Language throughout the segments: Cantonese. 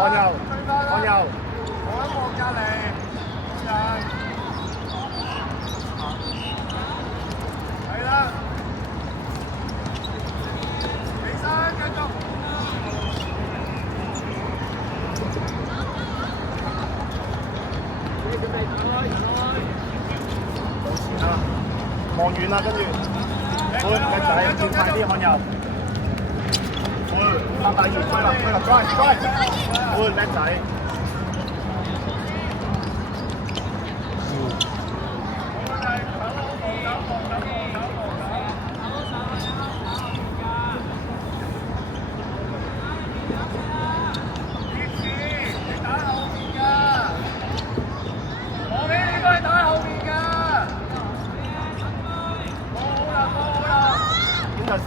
看右，看右。望一望隔離，人。係啦。起身，繼續。冇錢啦，望遠啦，跟住。好，叻仔，轉快啲看右。好，3打2，推啦，推啦 ，drive，drive。好，叻仔。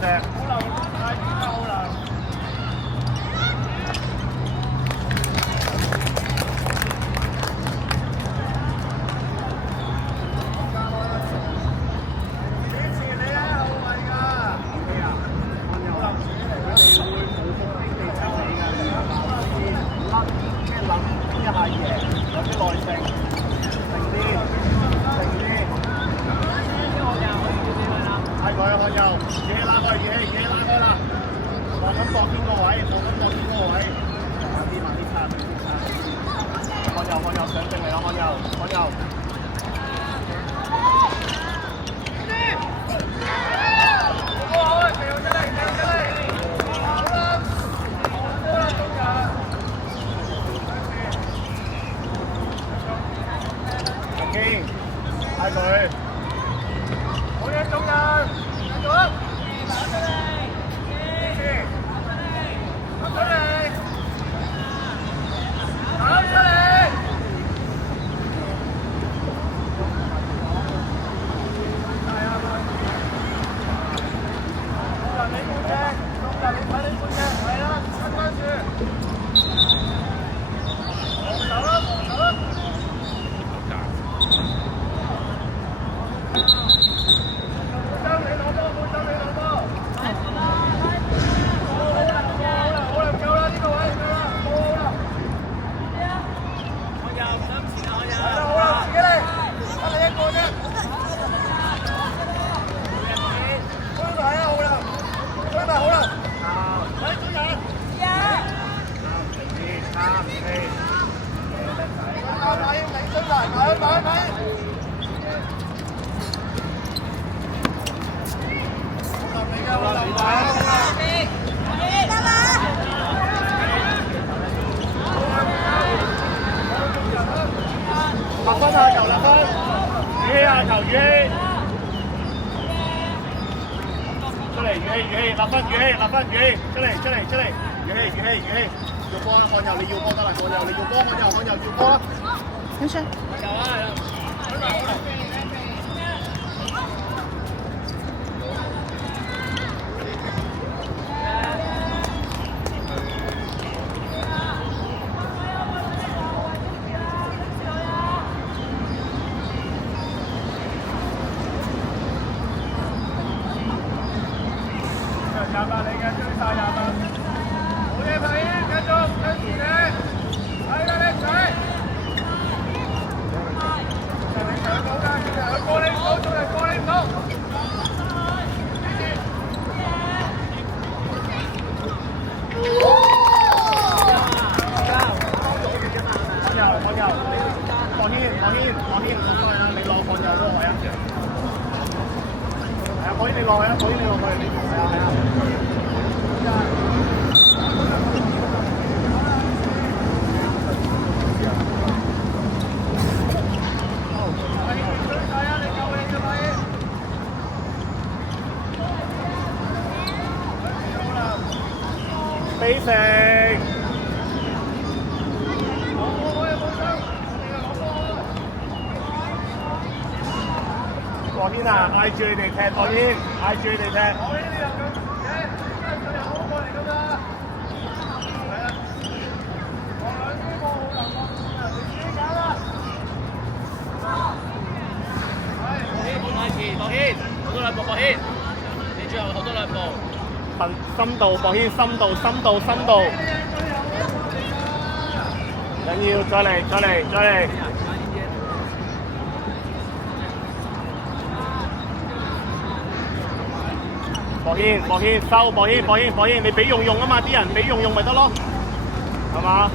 石，好流，太點啦，好流。支持你啊，後衞㗎。咩啊？好流主嚟嘅，你會冇福地地撐你㗎，你先甩，咩諗一下贏，有啲耐性，靜啲，靜啲。係佢啊，看右，嘢拉開，嘢拉開啦。望緊搏邊個位？望緊搏邊個位？慢啲擦，看右，上正嚟啦，看右。OK，係佢。好嘢，眾人，繼續。立分下球，立分，語氣下球，語氣，出嚟，語氣，立分，語氣，出嚟，語氣，要波啊，看右，你要波得啦，看右，你要波，看右，要波啊，冇事。有啊，28嚟嘅，追晒28。好嘢，朋友，繼續跟住你，係啦，叻仔。你上到㗎，佢過你唔到，仲係過你唔到。看右，放軒，過嚟啦，你攞看右嗰個位啊。係啊，可以你落去啊，係啊。比成，過軒啊，嗌住你哋踢，過軒，嗌住你哋踢。博軒，好多兩步，博軒，你最後好多兩步。深度，博軒，深度。緊要，再嚟，再嚟，再嚟。博軒，博軒收，博軒，博軒，博軒，你俾用用啊嘛，啲人俾用用咪得咯，係嘛？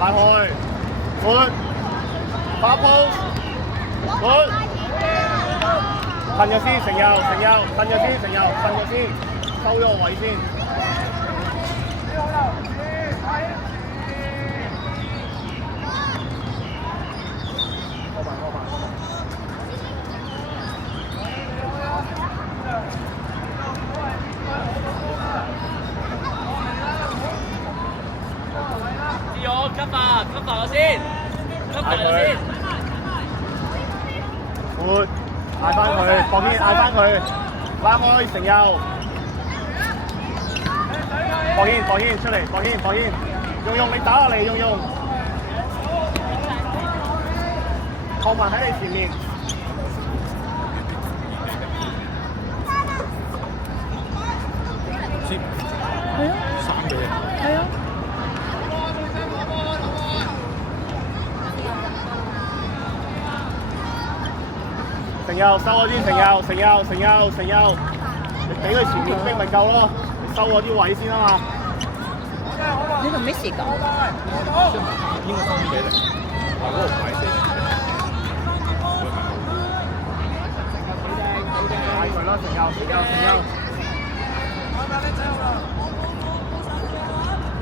拉開，換，發波，換，褪咗先，成右，成右，褪咗先，成右，褪咗先，收咗個位先。急發我先，急發我先。換，嗌翻佢，博軒嗌翻佢，拉開成右。博軒，博軒出嚟，博軒，博軒，用用你打落嚟，用用。後文喺你前面。先係啊，3比0。係啊。成右收嗰啲，成右，成右，成右，成右，你俾佢前面逼咪夠咯，你收嗰啲位先啊嘛。你同 Miss 講。應該3比0，嗰個唔係4。嗌佢啦，成右，成右，成右。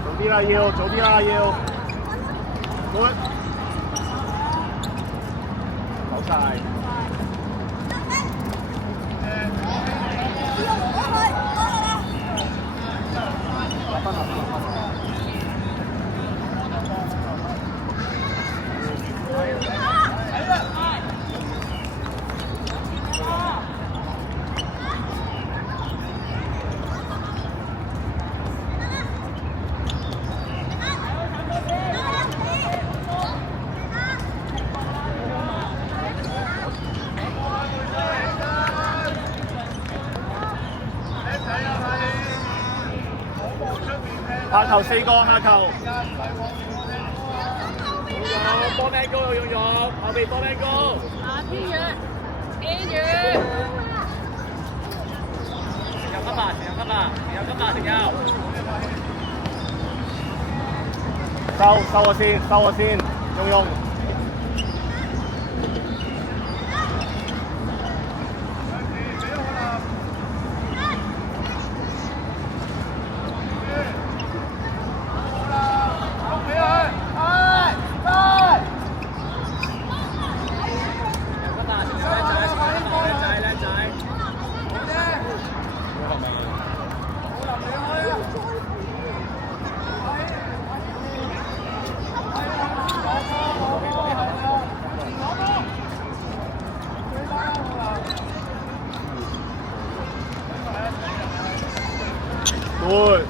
早啲啦，要早啲啦，要。good。好晒。下球4個，下球。波靚高又用用，後邊波靚高。偏遠，偏遠。成右急吧，成右急吧，成右急吧，成右。收我先，收我先，用用。對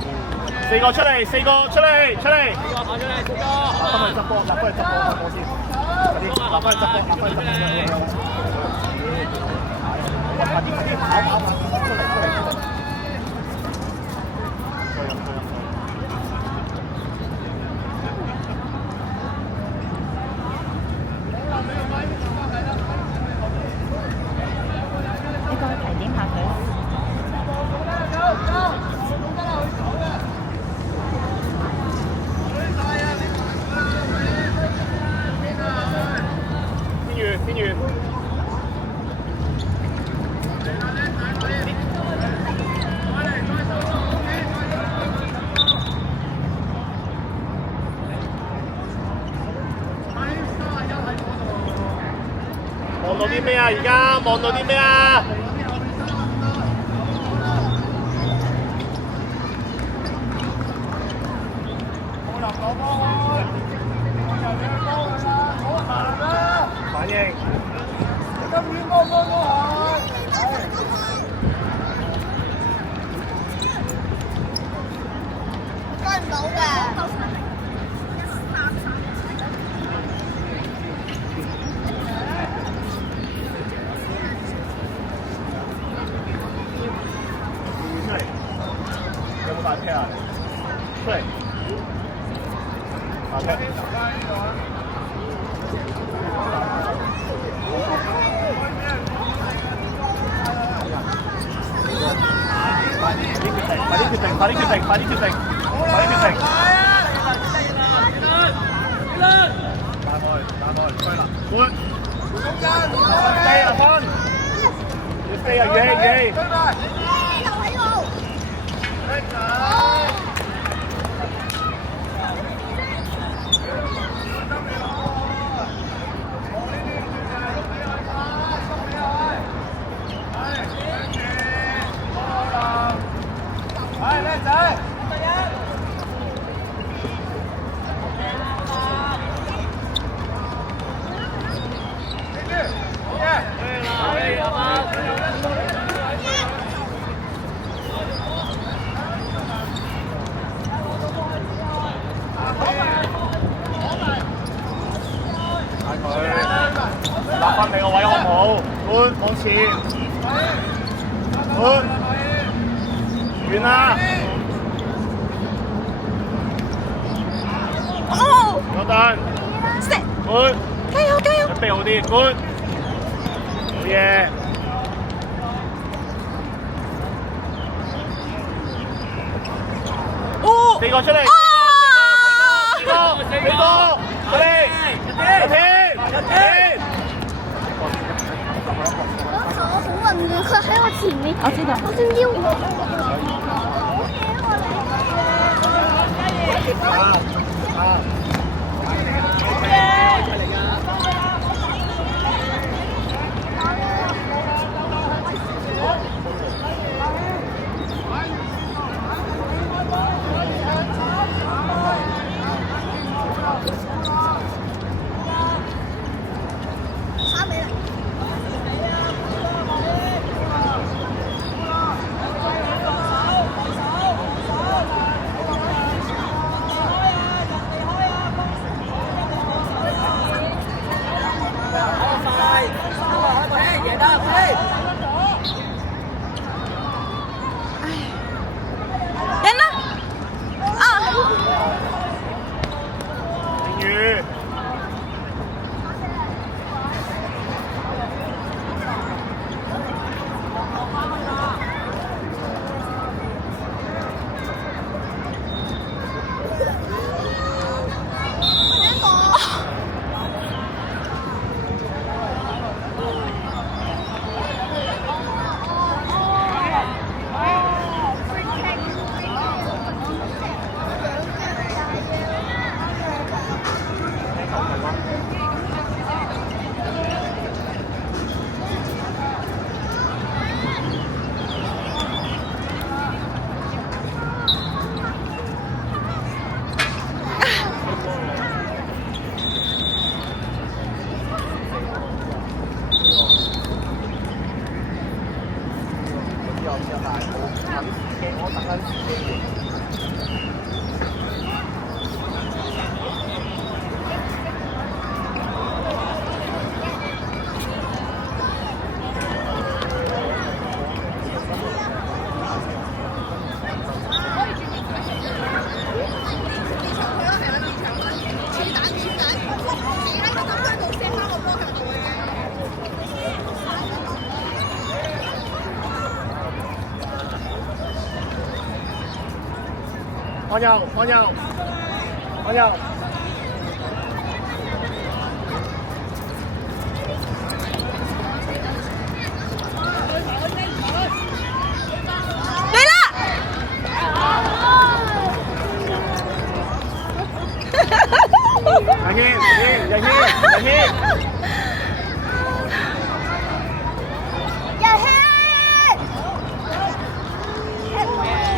，4個出嚟，4個出嚟，出嚟。4個跑出嚟，4個。立翻去執波，立翻去執波，執波先。快啲，立翻去執波，立翻去執波。快啲，快啲，跑，出嚟，出嚟，出嚟。你過去提點下佢。偏遠。望到啲咩啊？而家望到啲咩啊？反應。追唔到嘅。出嚟，有冇大車啊？出嚟。快啲決定，快啲決定，快啲決定，快啲決定。打開，對啦，換。飛啊分，要飛啊宇希，又喺度。係靚仔。立翻你個位好唔好？換往前，換，遠啦。哦，有彈，食，換，加油加油！準備好啲，換，好嘢。哦，四個出嚟，四個，快啲，一天。我好混亂，佢喺我前面。我知道。我仲要。三比零。贏啦！啊！定宇，我等緊時機。安佑，安佑，安佑。嚟啦！楊軒，楊軒，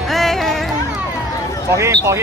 哎，博軒，